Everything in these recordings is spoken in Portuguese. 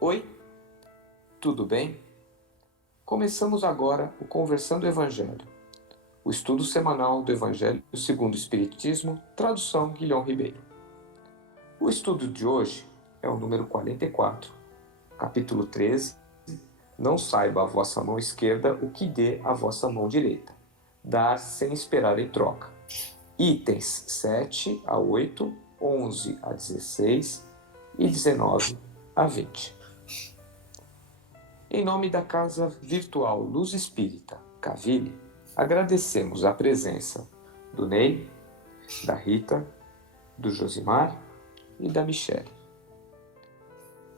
Oi, tudo bem? Começamos agora o Conversando o Evangelho, o estudo semanal do Evangelho segundo o Espiritismo, tradução Guilhom Ribeiro. O estudo de hoje é o número 44, capítulo 13, Não saiba a vossa mão esquerda o que dê a vossa mão direita, dar sem esperar em troca. Itens 7 a 8, 11 a 16 e 19 a 20. Em nome da Casa Virtual Luz Espírita, Cavile, agradecemos a presença do Ney, da Rita, do Josimar e da Michele.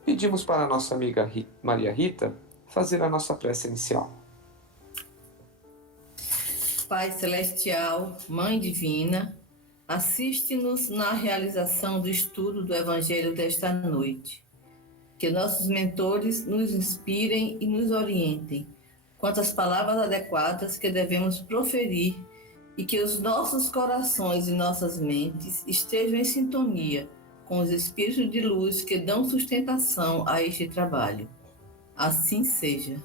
Pedimos para a nossa amiga Maria Rita fazer a nossa prece inicial. Pai Celestial, Mãe Divina, assiste-nos na realização do estudo do Evangelho desta noite. Que nossos mentores nos inspirem e nos orientem quanto às palavras adequadas que devemos proferir e que os nossos corações e nossas mentes estejam em sintonia com os espíritos de luz que dão sustentação a este trabalho. Assim seja.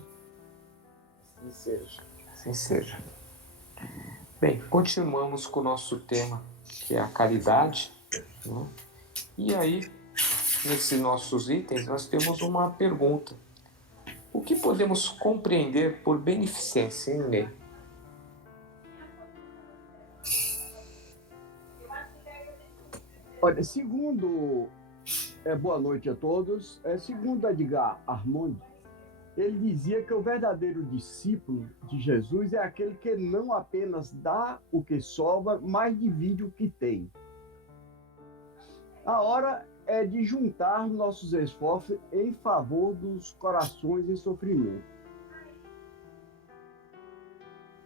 Assim seja. Assim seja. Bem, continuamos com o nosso tema, que é a caridade, né? E aí, nesses nossos itens, nós temos uma pergunta. O que podemos compreender por beneficência, hein, Ney? Olha, boa noite a todos. Segundo Edgar Armand, ele dizia que o verdadeiro discípulo de Jesus é aquele que não apenas dá o que sobra, mas divide o que tem. A hora é de juntar nossos esforços em favor dos corações em sofrimento.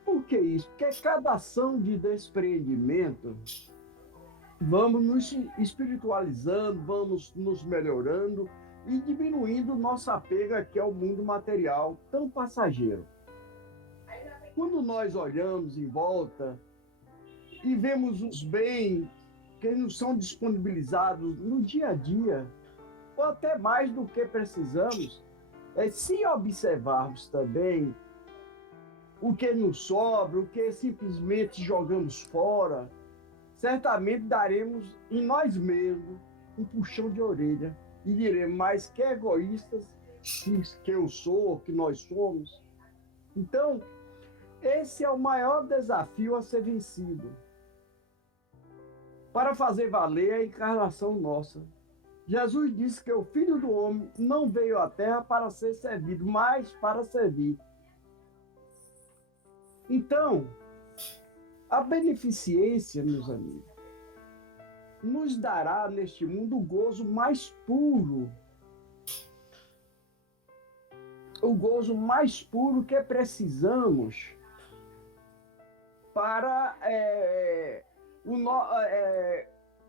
Por que isso? Porque cada ação de despreendimento, vamos nos espiritualizando, vamos nos melhorando e diminuindo nosso apego aqui ao mundo material tão passageiro. Quando nós olhamos em volta e vemos os bens que nos são disponibilizados no dia a dia, ou até mais do que precisamos, se observarmos também o que nos sobra, o que simplesmente jogamos fora, certamente daremos em nós mesmos um puxão de orelha e diremos, mas que egoístas que eu sou, que nós somos. Então, esse é o maior desafio a ser vencido, para fazer valer a encarnação nossa. Jesus disse que o Filho do Homem não veio à Terra para ser servido, mas para servir. Então, a beneficência, meus amigos, nos dará neste mundo o gozo mais puro. O gozo mais puro que precisamos para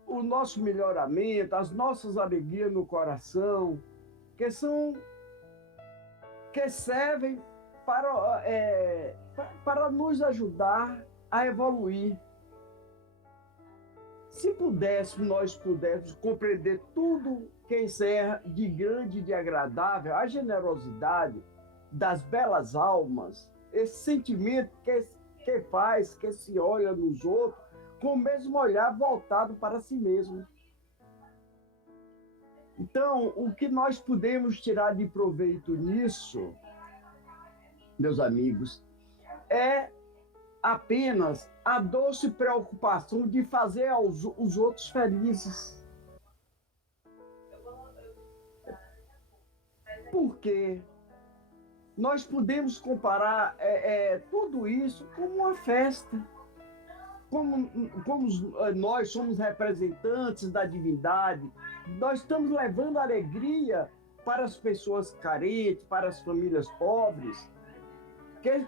o nosso melhoramento, as nossas alegrias no coração, que servem para nos ajudar a evoluir. Se nós pudéssemos compreender tudo que encerra de grande e de agradável, a generosidade das belas almas, esse sentimento que faz, que se olha nos outros, com o mesmo olhar voltado para si mesmo. Então, o que nós podemos tirar de proveito nisso, meus amigos, é apenas a doce preocupação de fazer os outros felizes. Porque nós podemos comparar tudo isso com uma festa. Como nós somos representantes da divindade, nós estamos levando alegria para as pessoas carentes, para as famílias pobres, que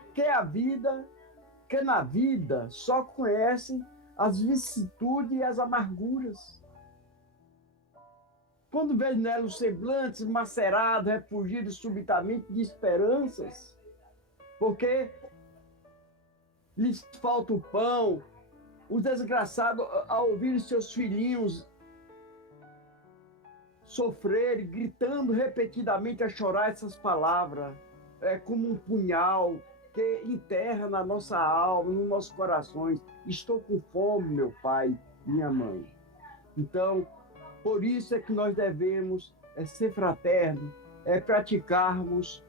na vida só conhecem as vicissitudes e as amarguras. Quando vê nela os semblantes macerados, refugidos subitamente de esperanças, porque lhes falta o pão, os desgraçados, ao ouvir seus filhinhos sofrer, gritando repetidamente a chorar essas palavras, como um punhal que enterra na nossa alma, nos nossos corações. Estou com fome, meu pai, minha mãe. Então, por isso é que nós devemos ser fraternos, praticarmos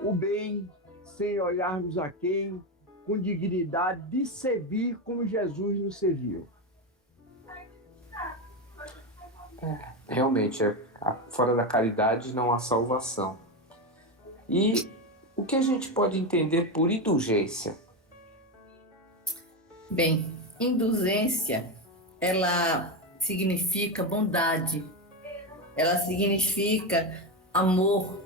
o bem sem olharmos a quem, com dignidade de servir como Jesus nos serviu. Realmente, fora da caridade não há salvação. E o que a gente pode entender por indulgência? Bem, indulgência, ela significa bondade, ela significa amor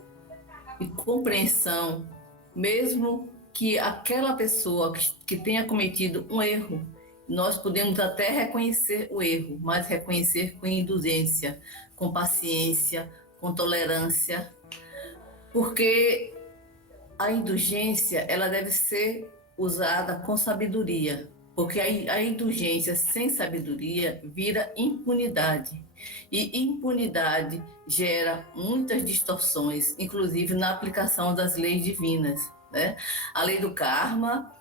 e compreensão, mesmo que aquela pessoa que tenha cometido um erro, nós podemos até reconhecer o erro, mas reconhecer com indulgência, com paciência, com tolerância, porque a indulgência ela deve ser usada com sabedoria, porque a indulgência sem sabedoria vira impunidade. E impunidade gera muitas distorções, inclusive na aplicação das leis divinas, né? A lei do karma,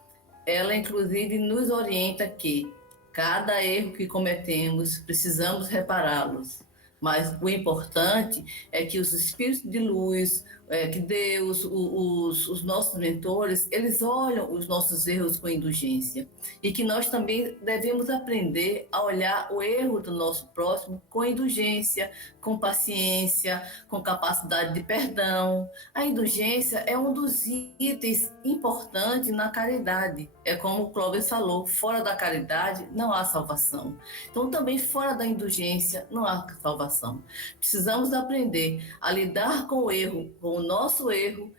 ela inclusive nos orienta que cada erro que cometemos, precisamos repará-los. Mas o importante é que os espíritos de luz, que Deus, os nossos mentores, eles olham os nossos erros com indulgência. E que nós também devemos aprender a olhar o erro do nosso próximo com indulgência, com paciência, com capacidade de perdão. A indulgência é um dos itens importantes na caridade. É como o Clóvis falou, fora da caridade não há salvação. Então também fora da indulgência não há salvação. Precisamos aprender a lidar com o erro, com o nosso erro,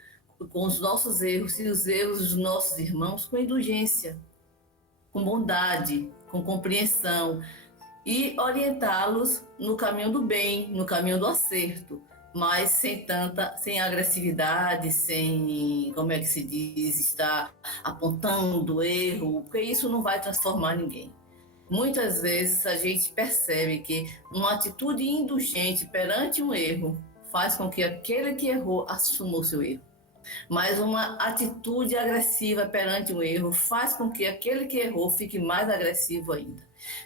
com os nossos erros e os erros dos nossos irmãos com indulgência, com bondade, com compreensão e orientá-los no caminho do bem, no caminho do acerto, mas sem agressividade, sem, como é que se diz, estar apontando o erro, porque isso não vai transformar ninguém. Muitas vezes a gente percebe que uma atitude indulgente perante um erro faz com que aquele que errou assuma o seu erro. Mas uma atitude agressiva perante um erro faz com que aquele que errou fique mais agressivo ainda.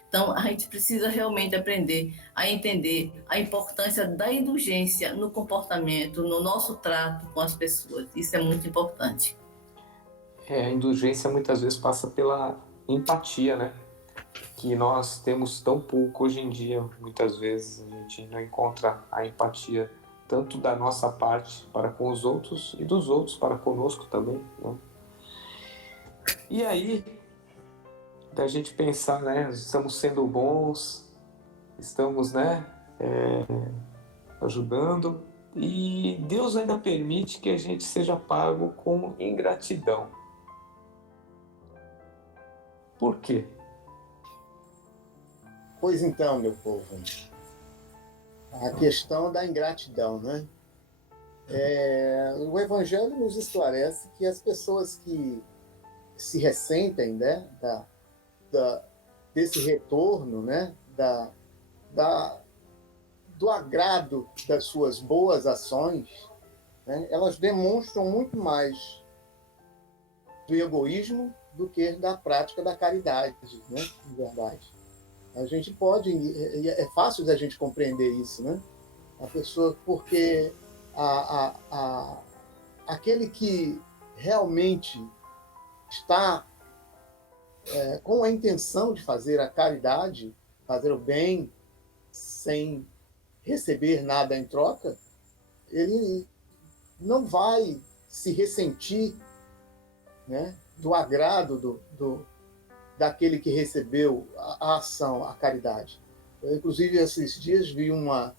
Então, a gente precisa realmente aprender a entender a importância da indulgência no comportamento, no nosso trato com as pessoas. Isso é muito importante. A indulgência muitas vezes passa pela empatia, né? Que nós temos tão pouco hoje em dia. Muitas vezes a gente não encontra a empatia tanto da nossa parte para com os outros e dos outros para conosco também, né? E aí, da gente pensar, né, estamos sendo bons, estamos, né, ajudando, e Deus ainda permite que a gente seja pago com ingratidão. Por quê? Pois então, meu povo, a questão da ingratidão, né? O Evangelho nos esclarece que as pessoas que se ressentem, né, desse retorno, né, do agrado das suas boas ações, né, elas demonstram muito mais do egoísmo do que da prática da caridade, né, de verdade. A gente pode, é fácil da gente compreender isso, né? A pessoa, porque aquele que realmente está com a intenção de fazer a caridade, fazer o bem, sem receber nada em troca, ele não vai se ressentir, né, do agrado daquele que recebeu a ação, a caridade. Eu, inclusive, esses dias vi uma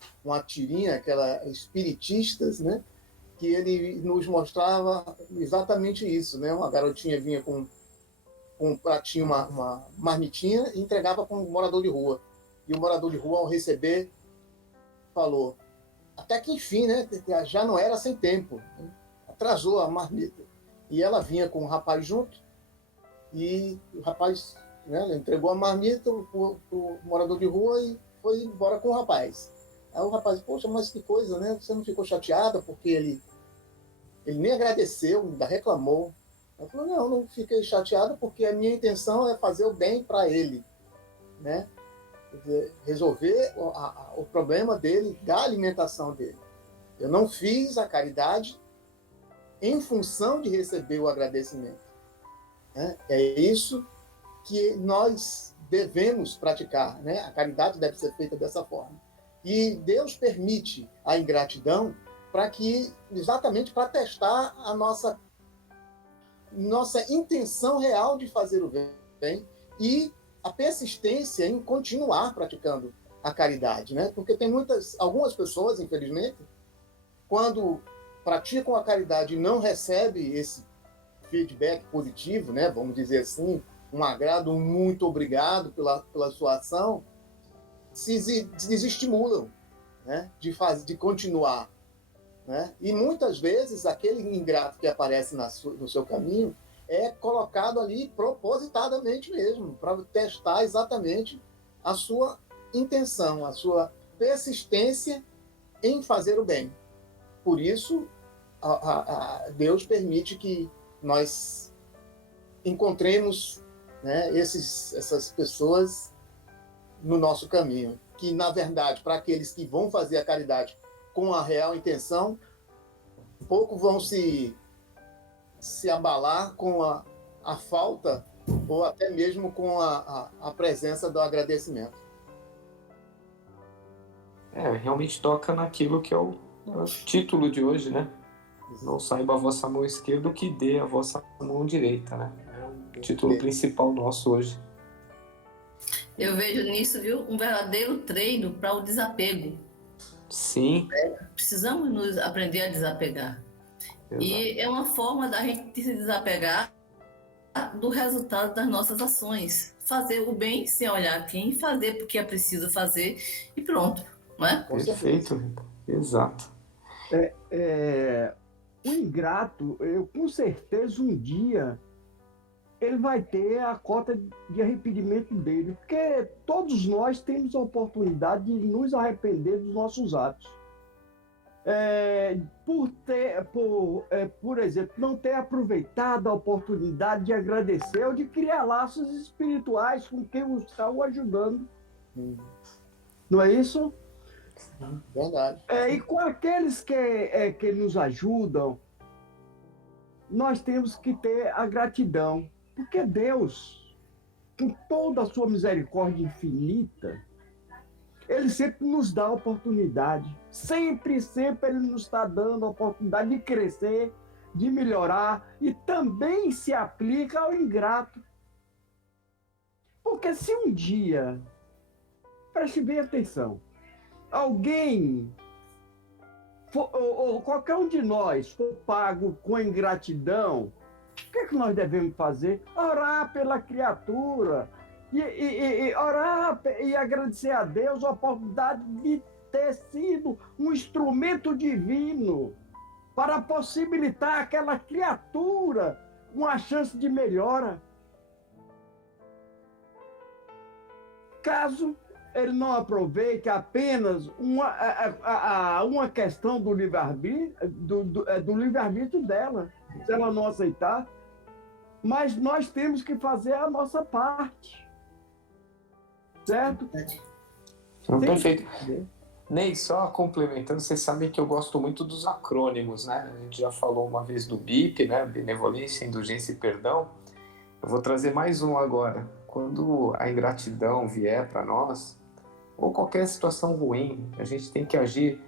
tirinha, aquela espiritistas, né, que ele nos mostrava exatamente isso, né? Uma garotinha vinha com um pratinho, uma marmitinha, e entregava para um morador de rua. E o morador de rua, ao receber, falou, até que enfim, né, já não era sem tempo, né? Atrasou a marmita. E ela vinha com um rapaz junto, e o rapaz, né, entregou a marmita para o morador de rua e foi embora com o rapaz. Aí o rapaz, poxa, mas que coisa, né? Você não ficou chateada porque ele nem agradeceu, ainda reclamou. Ela falou, não fiquei chateada porque a minha intenção é fazer o bem para ele, né? Quer dizer, resolver o problema dele, da alimentação dele. Eu não fiz a caridade em função de receber o agradecimento, né? É isso que nós devemos praticar, né? A caridade deve ser feita dessa forma. E Deus permite a ingratidão exatamente para testar a nossa intenção real de fazer o bem e a persistência em continuar praticando a caridade, né? Porque tem algumas pessoas, infelizmente, quando praticam a caridade e não recebem esse feedback positivo, né? Vamos dizer assim, um agrado, um muito obrigado pela sua ação, se desestimulam, né? de continuar. Né? E muitas vezes aquele ingrato que aparece no seu caminho é colocado ali propositadamente mesmo, para testar exatamente a sua intenção, a sua persistência em fazer o bem. Por isso, Deus permite que nós encontremos, né, essas pessoas no nosso caminho, que, na verdade, para aqueles que vão fazer a caridade com a real intenção, pouco vão se abalar com a falta ou até mesmo com a presença do agradecimento. Realmente toca naquilo que é o título de hoje, né? Não saiba a vossa mão esquerda o que dê a vossa mão direita, né? É o título principal nosso hoje. Eu vejo nisso, viu, um verdadeiro treino para o desapego. Sim. Precisamos nos aprender a desapegar. Exato. E é uma forma da gente se desapegar do resultado das nossas ações. Fazer o bem sem olhar quem, fazer porque é preciso fazer e pronto, não é? Perfeito, exato. O ingrato, com certeza um dia ele vai ter a cota de arrependimento dele, porque todos nós temos a oportunidade de nos arrepender dos nossos atos. Por exemplo, não ter aproveitado a oportunidade de agradecer ou de criar laços espirituais com quem está o ajudando. Não é isso? Verdade. E com aqueles que nos ajudam, nós temos que ter a gratidão, porque Deus, com toda a sua misericórdia infinita, Ele sempre nos dá a oportunidade. Sempre Ele nos está dando a oportunidade de crescer, de melhorar, e também se aplica ao ingrato. Porque se um dia, preste bem atenção, alguém, ou qualquer um de nós, for pago com ingratidão, o que é que nós devemos fazer? Orar pela criatura, e orar e agradecer a Deus a oportunidade de ter sido um instrumento divino para possibilitar àquela criatura uma chance de melhora. Caso ele não aproveite apenas uma questão do livre-arbítrio, do livre-arbítrio dela, se ela não aceitar, mas nós temos que fazer a nossa parte. Certo? Perfeito. Ney, só complementando, vocês sabem que eu gosto muito dos acrônimos, né? A gente já falou uma vez do BIP, né? Benevolência, Indulgência e Perdão. Eu vou trazer mais um agora. Quando a ingratidão vier para nós, ou qualquer situação ruim, a gente tem que agir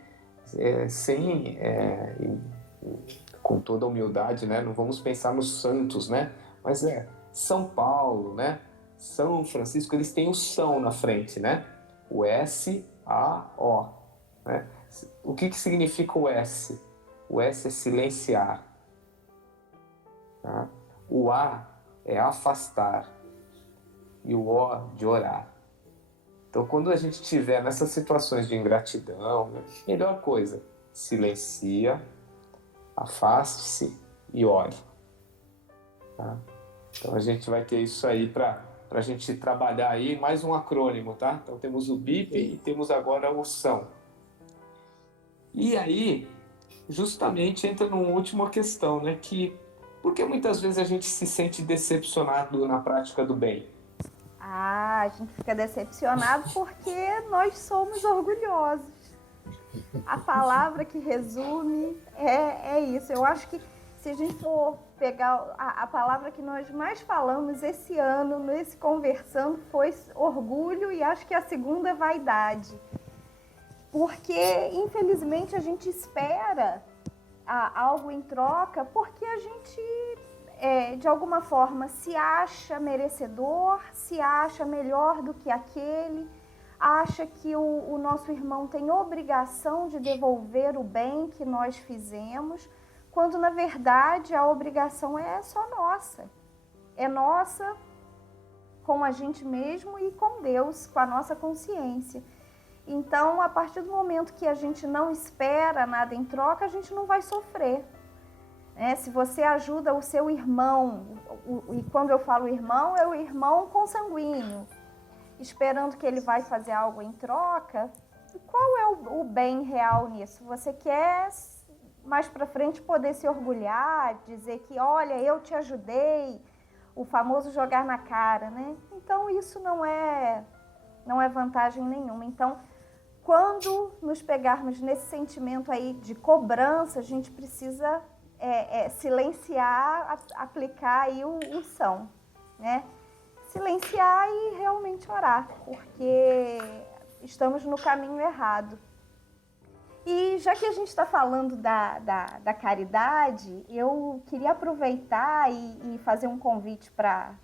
com toda a humildade, né? Não vamos pensar nos santos, né? Mas São Paulo, né? São Francisco, eles têm o São na frente, né? O S-A-O. Né? O que significa o S? O S é silenciar. Tá? O A é afastar. E o O de orar. Então, quando a gente estiver nessas situações de ingratidão, né? Melhor coisa, silencia, afaste-se e ore. Tá? Então, a gente vai ter isso aí para a gente trabalhar aí, mais um acrônimo, tá? Então temos o BIP e temos agora o SAM. E aí, justamente entra numa última questão, né? Que por que muitas vezes a gente se sente decepcionado na prática do bem? A gente fica decepcionado porque nós somos orgulhosos. A palavra que resume é isso. Eu acho que se a gente for pegar a palavra que nós mais falamos esse ano, nesse Conversando, foi orgulho, e acho que a segunda é vaidade. Porque, infelizmente, a gente espera algo em troca porque a gente, de alguma forma, se acha merecedor, se acha melhor do que aquele, acha que o nosso irmão tem obrigação de devolver o bem que nós fizemos, quando, na verdade, a obrigação é só nossa. É nossa com a gente mesmo e com Deus, com a nossa consciência. Então, a partir do momento que a gente não espera nada em troca, a gente não vai sofrer. Se você ajuda o seu irmão, e quando eu falo irmão, é o irmão consanguíneo, esperando que ele vai fazer algo em troca, qual é o bem real nisso? Você quer, mais para frente, poder se orgulhar, dizer que, olha, eu te ajudei, o famoso jogar na cara, né? Então, isso não é vantagem nenhuma. Então, quando nos pegarmos nesse sentimento aí de cobrança, a gente precisa silenciar, aplicar aí o são, né? Silenciar e realmente orar, porque estamos no caminho errado. E já que a gente está falando da caridade, eu queria aproveitar e fazer um convite para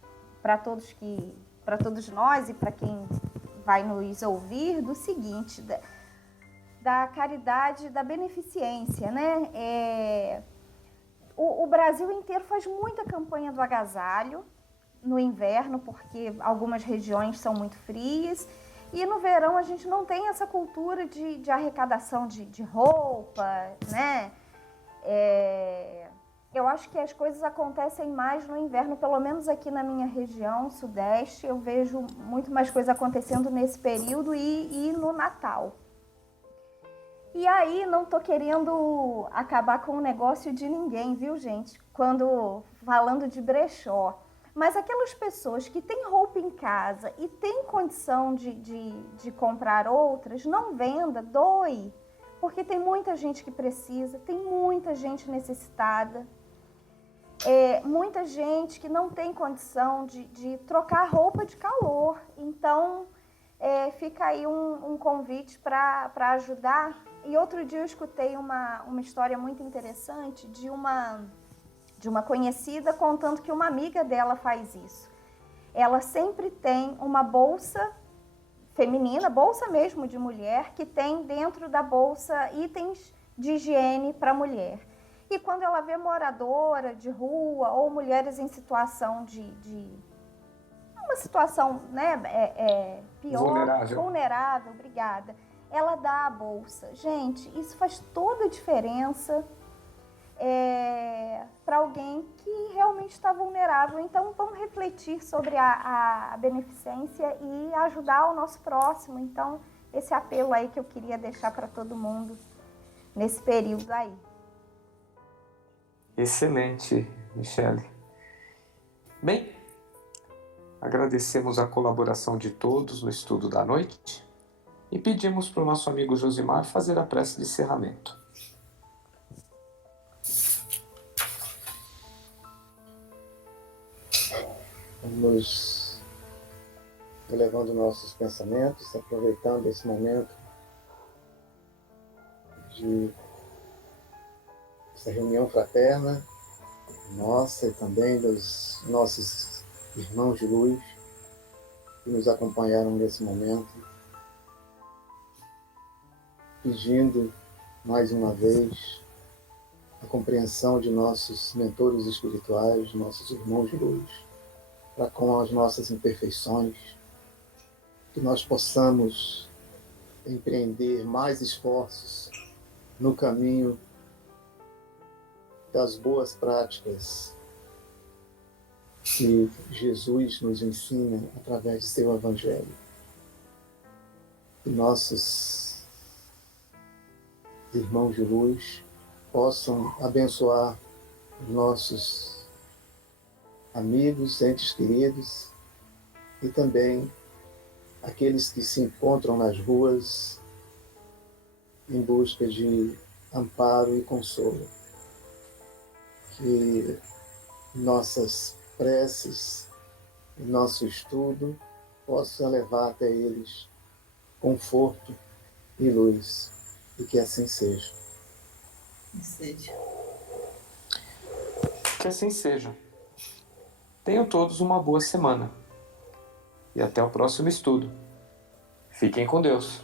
todos nós e para quem vai nos ouvir, do seguinte, da caridade, da beneficência, né? O Brasil inteiro faz muita campanha do agasalho no inverno, porque algumas regiões são muito frias, e no verão a gente não tem essa cultura de arrecadação de roupa, né? Eu acho que as coisas acontecem mais no inverno, pelo menos aqui na minha região, sudeste, eu vejo muito mais coisa acontecendo nesse período e no Natal. E aí, não tô querendo acabar com o negócio de ninguém, viu, gente? Falando de brechó. Mas aquelas pessoas que têm roupa em casa e têm condição de comprar outras, não venda, doe. Porque tem muita gente que precisa, tem muita gente necessitada. Muita gente que não tem condição de trocar roupa de calor. Então, fica aí um convite para ajudar. E outro dia eu escutei uma história muito interessante de uma conhecida contando que uma amiga dela faz isso. Ela sempre tem uma bolsa feminina, bolsa mesmo de mulher, que tem dentro da bolsa itens de higiene para mulher. E quando ela vê moradora de rua ou mulheres em situação uma situação, né, pior, vulnerável, obrigada, ela dá a bolsa. Gente, isso faz toda a diferença para alguém que realmente está vulnerável. Então, vamos refletir sobre a beneficência e ajudar o nosso próximo. Então, esse apelo aí que eu queria deixar para todo mundo nesse período aí. Excelente, Michele. Bem, agradecemos a colaboração de todos no estudo da noite e pedimos para o nosso amigo Josimar fazer a prece de encerramento. Vamos elevando nossos pensamentos, aproveitando esse momento de essa reunião fraterna, nossa e também dos nossos irmãos de luz que nos acompanharam nesse momento, pedindo mais uma vez a compreensão de nossos mentores espirituais, nossos irmãos de luz, para com as nossas imperfeições, que nós possamos empreender mais esforços no caminho das boas práticas que Jesus nos ensina através de seu Evangelho. Que nossos irmãos de luz possam abençoar os nossos amigos, entes queridos e também aqueles que se encontram nas ruas em busca de amparo e consolo. Que nossas preces e nosso estudo possam levar até eles conforto e luz, e que assim seja. Que assim seja. Tenham todos uma boa semana. E até o próximo estudo. Fiquem com Deus.